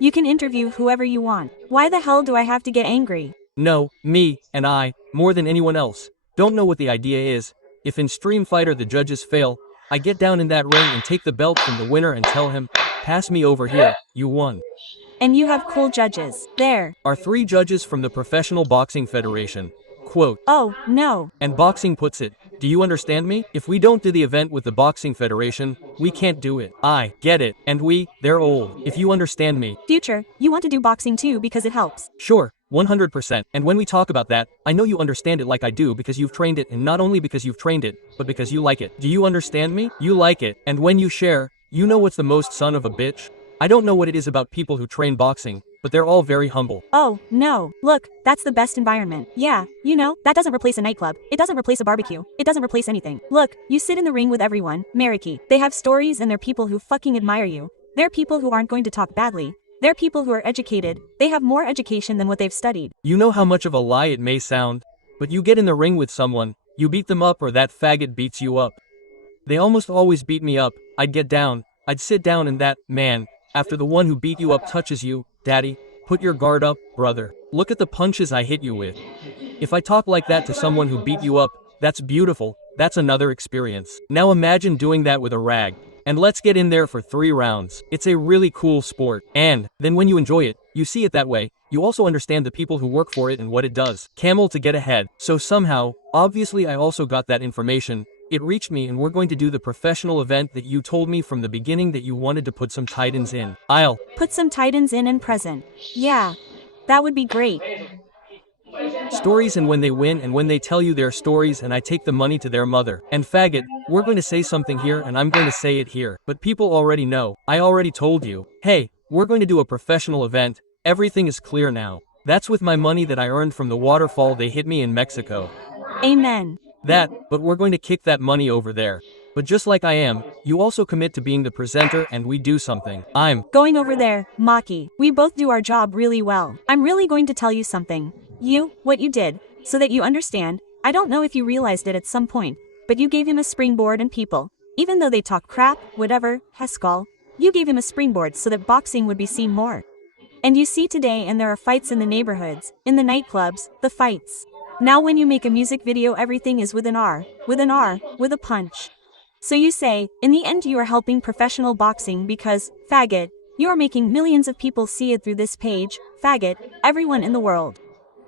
You can interview whoever you want. Why the hell do I have to get angry? No, me, and I, more than anyone else, don't know what the idea is. If in Stream Fighter the judges fail, I get down in that ring and take the belt from the winner and tell him, pass me over here, you won. And you have cool judges. There are 3 judges from the Professional Boxing Federation. Quote. Oh, no. And boxing puts it, do you understand me? If we don't do the event with the Boxing Federation, we can't do it. I get it, and they're old, if you understand me. Future, you want to do boxing too because it helps. Sure, 100%. And when we talk about that, I know you understand it like I do because you've trained it, and not only because you've trained it, but because you like it. Do you understand me? You like it, and when you share, you know what's the most son of a bitch? I don't know what it is about people who train boxing, but they're all very humble. Oh, no. Look, that's the best environment. Yeah, you know, that doesn't replace a nightclub. It doesn't replace a barbecue. It doesn't replace anything. Look, you sit in the ring with everyone, Mariki. They have stories and they're people who fucking admire you. They're people who aren't going to talk badly. They're people who are educated. They have more education than what they've studied. You know how much of a lie it may sound, but you get in the ring with someone, you beat them up or that faggot beats you up. They almost always beat me up. I'd get down. I'd sit down and that, man, after the one who beat you up touches you, daddy, put your guard up, brother. Look at the punches I hit you with. If I talk like that to someone who beat you up, that's beautiful, that's another experience. Now imagine doing that with a rag. And let's get in there for 3 rounds. It's a really cool sport. And then when you enjoy it, you see it that way, you also understand the people who work for it and what it does. Camel to get ahead. So somehow, obviously I also got that information. It reached me and we're going to do the professional event that you told me from the beginning that you wanted to put some titans in. I'll put some titans in and present. Yeah, that would be great. Stories and when they win and when they tell you their stories and I take the money to their mother. And faggot, we're going to say something here and I'm going to say it here. But people already know. I already told you. Hey, we're going to do a professional event. Everything is clear now. That's with my money that I earned from the waterfall they hit me in Mexico. Amen. But we're going to kick that money over there. But just like I am, you also commit to being the presenter and we do something. I'm going over there, Maki. We both do our job really well. I'm really going to tell you something. What you did, so that you understand, I don't know if you realized it at some point, but you gave him a springboard and people, even though they talk crap, whatever, Westcol, you gave him a springboard so that boxing would be seen more. And you see today and there are fights in the neighborhoods, in the nightclubs, the fights. Now when you make a music video everything is with an R, with a punch. So you say, in the end you are helping professional boxing because, faggot, you are making millions of people see it through this page, faggot, everyone in the world.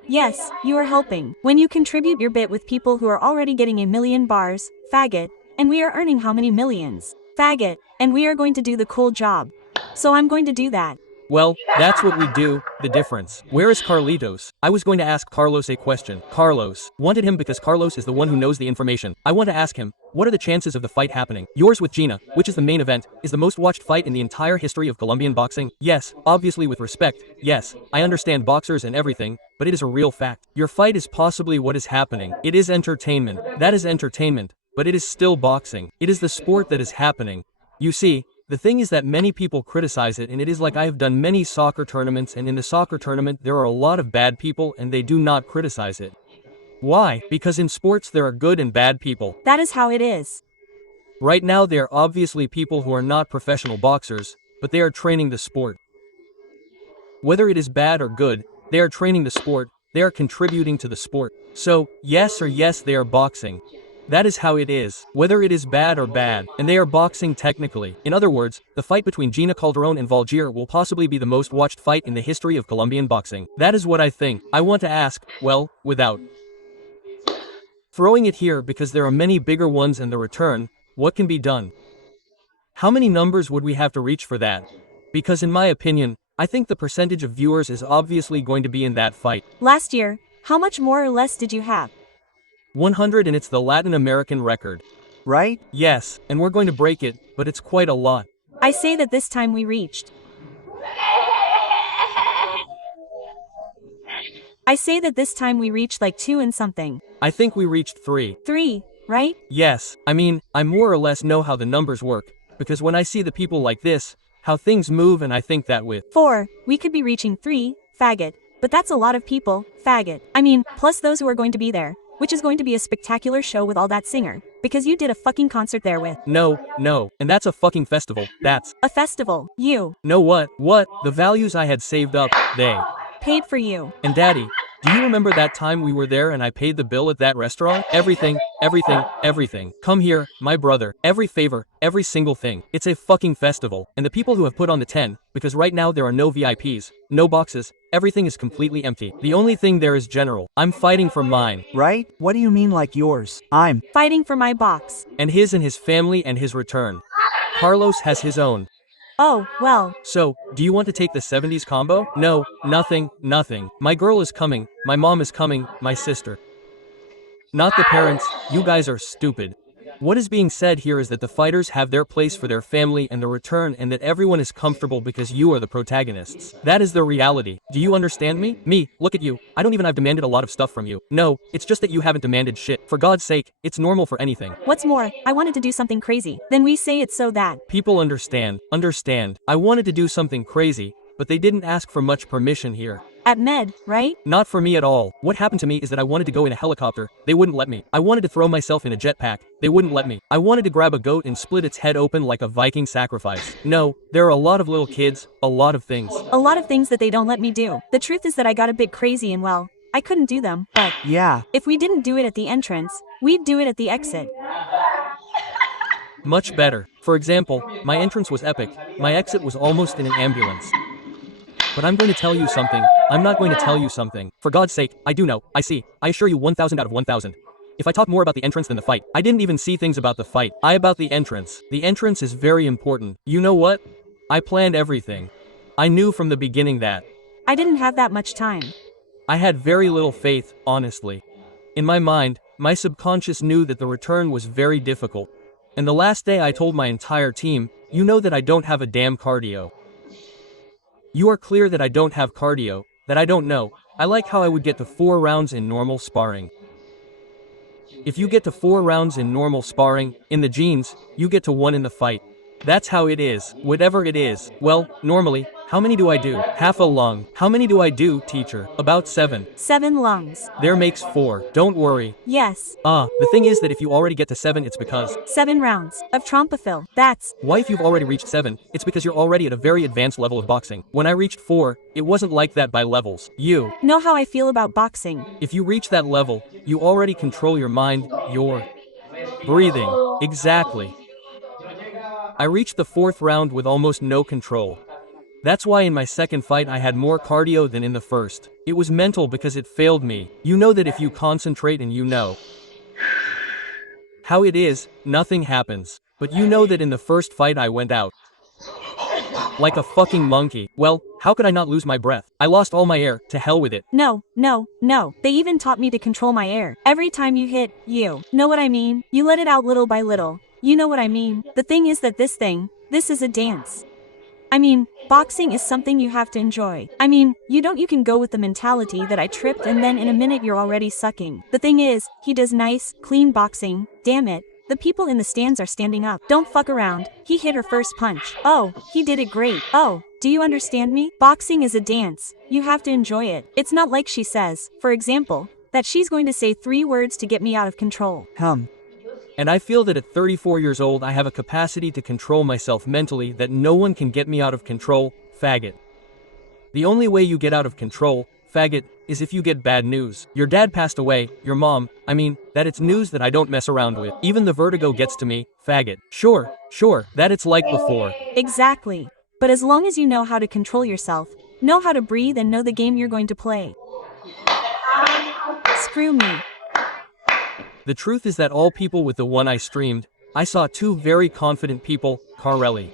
Yes, you are helping. When you contribute your bit with people who are already getting 1 million bars, faggot, and we are earning how many millions? Faggot, and we are going to do the cool job. So I'm going to do that. Well, that's what we do, the difference. Where is Carlitos? I was going to ask Carlos a question. Carlos. Wanted him because Carlos is the one who knows the information. I want to ask him, what are the chances of the fight happening? Yours with Yina, which is the main event, is the most watched fight in the entire history of Colombian boxing? Yes, obviously with respect, yes, I understand boxers and everything, but it is a real fact. Your fight is possibly what is happening. It is entertainment. That is entertainment, but it is still boxing. It is the sport that is happening. You see, the thing is that many people criticize it and it is like I have done many soccer tournaments and in the soccer tournament there are a lot of bad people and they do not criticize it. Why? Because in sports there are good and bad people. That is how it is. Right now there are obviously people who are not professional boxers, but they are training the sport. Whether it is bad or good, they are training the sport, they are contributing to the sport. So, yes or yes they are boxing. That is how it is, whether it is bad or bad, and they are boxing technically. In other words, the fight between Yina Caldero and Valdiri will possibly be the most watched fight in the history of Colombian boxing. That is what I think. I want to ask, well, without throwing it here because there are many bigger ones and the return, what can be done? How many numbers would we have to reach for that? Because in my opinion, I think the percentage of viewers is obviously going to be in that fight. Last year, how much more or less did you have? 100 and it's the Latin American record. Right? Yes, and we're going to break it, but it's quite a lot. I say that this time we reached. Like 2 and something. I think we reached 3. 3, right? Yes, I mean, I more or less know how the numbers work, because when I see the people like this, how things move and I think that with 4, we could be reaching 3, faggot. But that's a lot of people, faggot. I mean, plus those who are going to be there. which is going to be a spectacular show with all that singer, because you did a fucking concert there with. No, and that's a fucking festival, that's. A festival, you. No what? The values I had saved up, they. Paid for you. And Daddy, do you remember that time we were there and I paid the bill at that restaurant? Everything. Come here, my brother. Every favor, every single thing. It's a fucking festival. And the people who have put on the 10, because right now there are no VIPs, no boxes, everything is completely empty. The only thing there is general. I'm fighting for mine. Right? What do you mean like yours? I'm fighting for my box. And his family and his return. Carlos has his own. Oh, well. So, do you want to take the 70s combo? No, nothing. My girl is coming, my mom is coming, my sister. Not the parents, you guys are stupid. What is being said here is that the fighters have their place for their family and the return and that everyone is comfortable because you are the protagonists. That is the reality. Do you understand me? Me, look at you. I don't even have demanded a lot of stuff from you. No, it's just that you haven't demanded shit. For God's sake, it's normal for anything. What's more, I wanted to do something crazy. Then we say it's so that people understand. I wanted to do something crazy, but they didn't ask for much permission here. At Med, right? Not for me at all. What happened to me is that I wanted to go in a helicopter, they wouldn't let me. I wanted to throw myself in a jetpack, they wouldn't let me. I wanted to grab a goat and split its head open like a Viking sacrifice. No, there are a lot of little kids, a lot of things. A lot of things that they don't let me do. The truth is that I got a bit crazy and well, I couldn't do them, but yeah. If we didn't do it at the entrance, we'd do it at the exit. Much better. For example, my entrance was epic, my exit was almost in an ambulance. But I'm going to tell you something. I'm not going to tell you something. For God's sake, I do know, I see. I assure you 1,000 out of 1,000. If I talk more about the entrance than the fight, I didn't even see things about the fight. About the entrance. The entrance is very important. You know what? I planned everything. I knew from the beginning that. I didn't have that much time. I had very little faith, honestly. In my mind, my subconscious knew that the return was very difficult. And the last day I told my entire team, you know that I don't have a damn cardio. You are clear that I don't have cardio, that I don't know. I like how I would get to 4 rounds in normal sparring. If you get to 4 rounds in normal sparring, in the genes, you get to 1 in the fight. That's how it is, whatever it is. Well, normally, how many do I do? Half a lung. How many do I do, teacher? About 7. 7 lungs. There makes 4. Don't worry. Yes. The thing is that if you already get to 7, it's because 7 rounds of trompafil. That's why if you've already reached 7, it's because you're already at a very advanced level of boxing. When I reached 4, it wasn't like that by levels. You know how I feel about boxing. If you reach that level, you already control your mind, your breathing. Exactly. I reached the 4th round with almost no control. That's why in my second fight I had more cardio than in the first. It was mental because it failed me. You know that if you concentrate and you know how it is, nothing happens. But you know that in the first fight I went out like a fucking monkey. Well, how could I not lose my breath? I lost all my air, to hell with it. No. They even taught me to control my air. Every time you hit, you know what I mean? You let it out little by little. You know what I mean? The thing is that this is a dance. I mean, boxing is something you have to enjoy. I mean, you can go with the mentality that I tripped and then in a minute you're already sucking. The thing is, he does nice, clean boxing. Damn it. The people in the stands are standing up. Don't fuck around. He hit her first punch. Oh, he did it great. Oh, do you understand me? Boxing is a dance. You have to enjoy it. It's not like she says, for example, that she's going to say 3 words to get me out of control. And I feel that at 34 years old I have a capacity to control myself mentally that no one can get me out of control, faggot. The only way you get out of control, faggot, is if you get bad news. Your dad passed away, your mom, that it's news that I don't mess around with. Even the vertigo gets to me, faggot. Sure, that it's like before. Exactly. But as long as you know how to control yourself, know how to breathe and know the game you're going to play. Screw me. The truth is that all people with the one I streamed, I saw 2 very confident people, Cara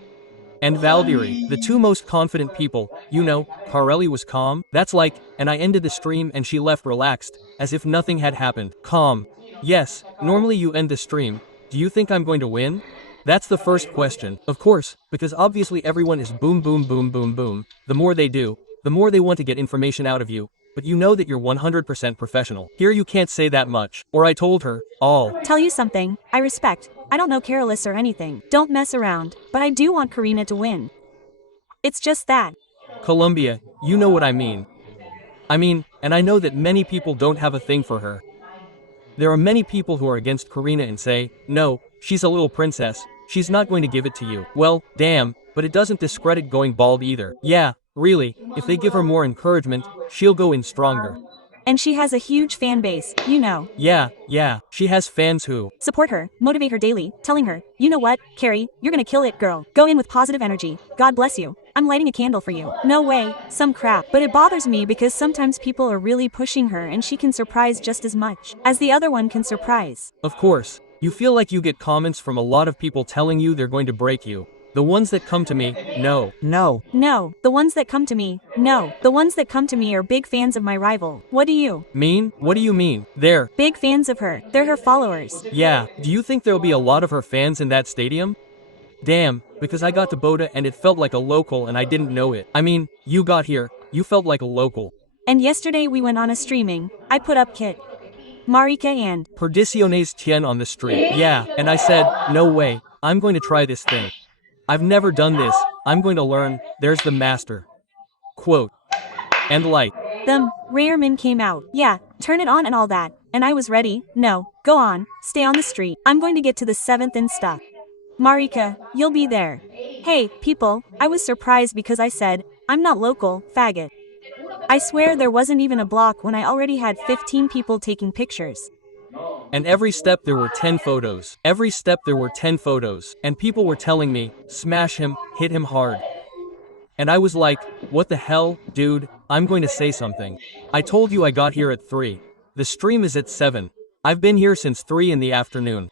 and Valdiri, the 2 most confident people. You know, Cara was calm. That's like, and I ended the stream and she left relaxed, as if nothing had happened. Calm. Yes, normally you end the stream. Do you think I'm going to win? That's the first question. Of course, because obviously everyone is boom. The more they do, the more they want to get information out of you. But you know that you're 100% professional. Here you can't say that much. Or I told her, all. Tell you something, I respect. I don't know Carolus or anything. Don't mess around. But I do want Karina to win. It's just that. Colombia, you know what I mean. And I know that many people don't have a thing for her. There are many people who are against Karina and say, no, she's a little princess, she's not going to give it to you. Well, damn, but it doesn't discredit going bald either. Yeah, really, if they give her more encouragement, she'll go in stronger. And she has a huge fan base, you know. Yeah, she has fans who Support her, motivate her daily, telling her, you know what, Carrie, you're gonna kill it, girl. Go in with positive energy. God bless you. I'm lighting a candle for you. No way, some crap. But it bothers me because sometimes people are really pushing her and she can surprise just as much as the other one can surprise. Of course, you feel like you get comments from a lot of people telling you they're going to break you. The ones that come to me, no. No. No, the ones that come to me, no. The ones that come to me are big fans of my rival. What do you Mean? What do you mean? They're big fans of her. They're her followers. Yeah, do you think there'll be a lot of her fans in that stadium? Damn, because I got to Boda and it felt like a local and I didn't know it. I mean, you got here, you felt like a local. And yesterday we went on a streaming. I put up Kit, Marika and Perdiciones Tien on the street. Yeah, and I said, no way, I'm going to try this thing. I've never done this, I'm going to learn, there's the master. Quote. And light. them. Rearman came out. Yeah, turn it on and all that. And I was ready. No, go on, stay on the street. I'm going to get to the 7th and stuff. Marika, you'll be there. Hey, people, I was surprised because I said, I'm not local, faggot. I swear there wasn't even a block when I already had 15 people taking pictures. And every step there were 10 photos. Every step there were 10 photos. And people were telling me, smash him, hit him hard. And I was like, what the hell, dude, I'm going to say something. I told you I got here at 3. The stream is at 7. I've been here since 3 in the afternoon.